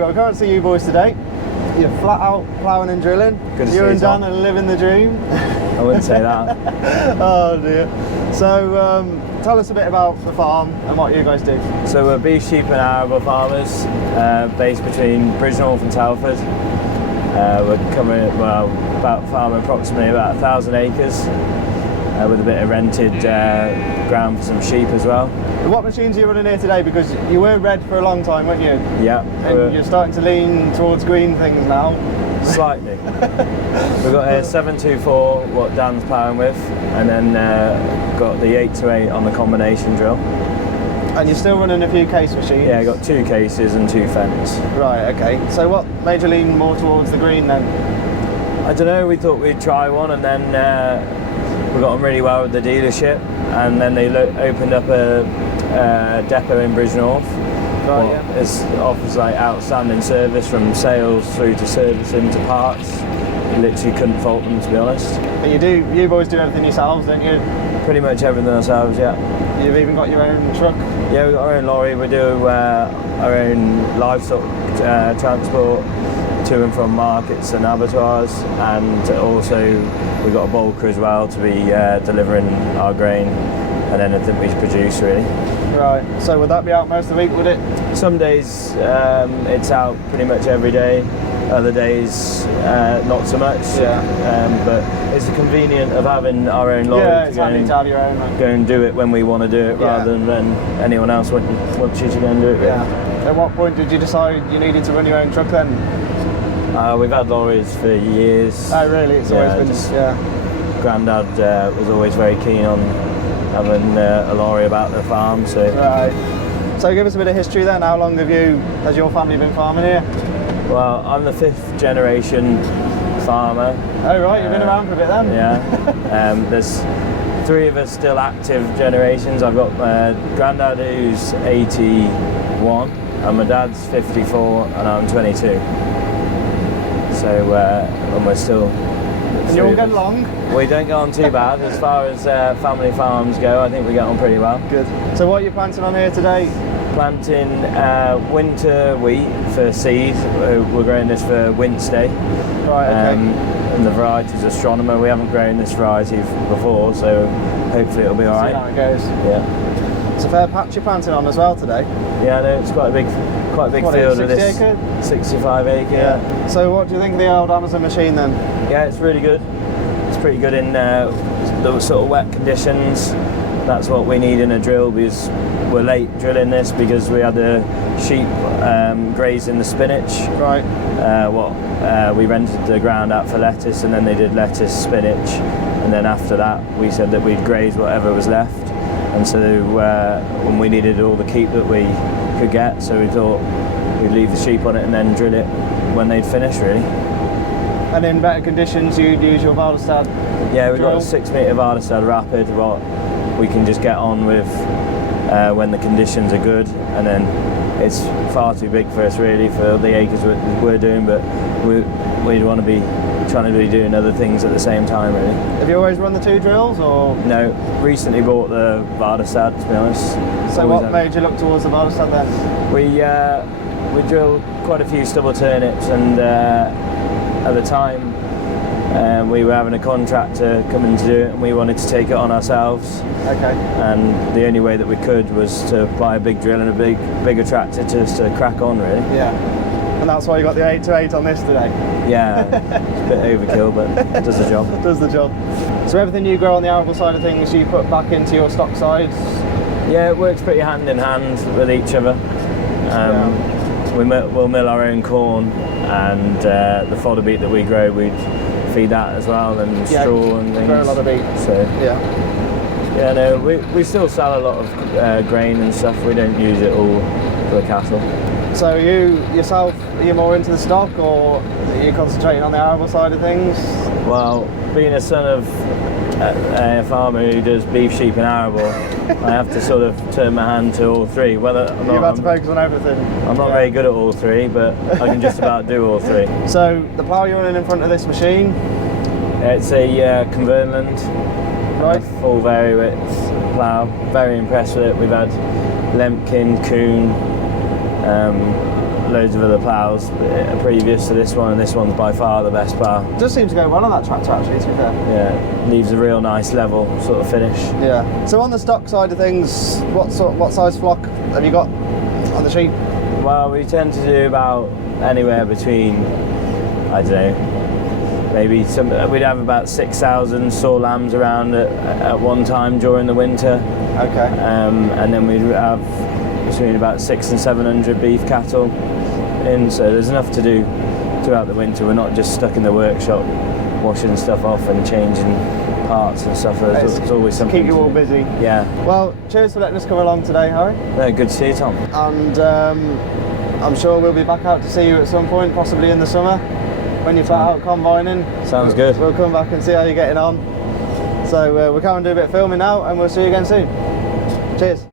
So I can't see you boys today. You're flat out ploughing and drilling. You and Dan are living the dream. I wouldn't say that. Oh dear. So tell us a bit about the farm and what you guys do. So we're beef, sheep and arable farmers based between Bridgnorth and Telford. We're covering, about farming approximately about 1,000 acres with a bit of rented ground for some sheep as well. What machines are you running here today? Because you were red for a long time, weren't you? Yeah. And you're starting to lean towards green things now. Slightly. We've got a 724, what Dan's ploughing with, and then got the 828 on the combination drill. And you're still running a few case machines? Yeah, I got 2 cases and 2 Fendts. Right, okay. So what made you lean more towards the green then? I don't know, we thought we'd try one, and then we got on really well with the dealership, and then they opened up a depot in Bridgnorth. Right, yeah. It offers like outstanding service from sales through to servicing to parts. You literally couldn't fault them, to be honest. But you boys do everything yourselves, don't you? Pretty much everything ourselves, yeah. You've even got your own truck? Yeah, we've got our own lorry. We do our own livestock transport to and from markets and abattoirs, and also we've got a bulker as well to be delivering our grain and anything we produce, really. Right, so would that be out most of the week, would it? Some days it's out pretty much every day, other days not so much. Yeah. But it's convenient of having our own lorry to have your own. Go and do it when we want to do it, rather than anyone else wants you to go and do it. Really. Yeah. At what point did you decide you needed to run your own truck then? We've had lorries for years. Oh really? It's always been, Grandad was always very keen on having a lorry about the farm, so. Right. So give us a bit of history then. How long has your family been farming here? Well, I'm the 5th generation farmer. Oh right, you've been around for a bit then? Yeah. There's 3 of us still active generations. I've got my granddad who's 81 and my dad's 54 and I'm 22. So and we're still. And you all get along? We don't get on too bad as far as family farms go. I think we get on pretty well. Good. So what are you planting on here today? Planting winter wheat for seed. We're growing this for Wednesday. Right, okay. And the variety's Astronomer. We haven't grown this variety before, so hopefully it'll be all right. See how it goes. Yeah. It's a fair patch you're planting on as well today. Yeah, no, it's quite a big field of this. 60 acre? 65 acre. Yeah. So what do you think of the old Amazon machine then? Yeah, it's really good. It's pretty good in those sort of wet conditions. That's what we need in a drill, because we're late drilling this because we had the sheep grazing the spinach. Right. We rented the ground out for lettuce, and then they did lettuce, spinach, and then after that we said that we'd graze whatever was left. And so when we needed all the keep that we could get, so we thought we'd leave the sheep on it and then drill it when they'd finish, really. And in better conditions you'd use your Valdestad? Yeah, we've got a 6 metre Valdestad Rapid, what we can just get on with when the conditions are good, and then it's far too big for us really for the acres we're doing, but we'd want to be trying to be doing other things at the same time, really. Have you always run the 2 drills, or? No, recently bought the Valdestad, to be honest. So what made you look towards the Valdestad then? We drilled quite a few stubble turnips, and at the time we were having a contractor come in to do it, and we wanted to take it on ourselves. Okay. And the only way that we could was to buy a big drill and a bigger tractor just to crack on, really. Yeah. And that's why you got the 828 on this today? Yeah, it's a bit overkill, but it does the job. It does the job. So everything you grow on the arable side of things, you put back into your stock sides? Yeah, it works pretty hand in hand with each other. We'll mill our own corn, and the fodder beet that we grow, we'd feed that as well, and straw and things. Grow a lot of beet. So yeah, no, we still sell a lot of grain and stuff. We don't use it all for the cattle. So you yourself, are you more into the stock, or are you concentrating on the arable side of things? Well, being a son of a farmer who does beef, sheep and arable, I have to sort of turn my hand to all 3. You've had to focus on everything. I'm not very good at all 3, but I can just about do all 3. So the plough you're running in front of this machine? It's a Convertland, right? Full vari width plough. Very impressed with it. We've had Lemkin, Kuhn, loads of other ploughs previous to this one, and this one's by far the best plough. It does seem to go well on that tractor actually, to be fair. Yeah, leaves a real nice level sort of finish. Yeah. So on the stock side of things, what size flock have you got on the sheep? Well, we tend to do about anywhere between, I don't know, maybe we'd have about 6,000 saw lambs around at one time during the winter. Okay. And then we'd have between about 600 and 700 beef cattle in, so there's enough to do throughout the winter. We're not just stuck in the workshop washing stuff off and changing parts and stuff. There's always something keep you all busy. Yeah. Well, cheers for letting us come along today, Harry. No, good to see you, Tom. And I'm sure we'll be back out to see you at some point, possibly in the summer, when you're flat out combining. Sounds good. We'll come back and see how you're getting on. So we'll come and do a bit of filming now, and we'll see you again soon. Cheers.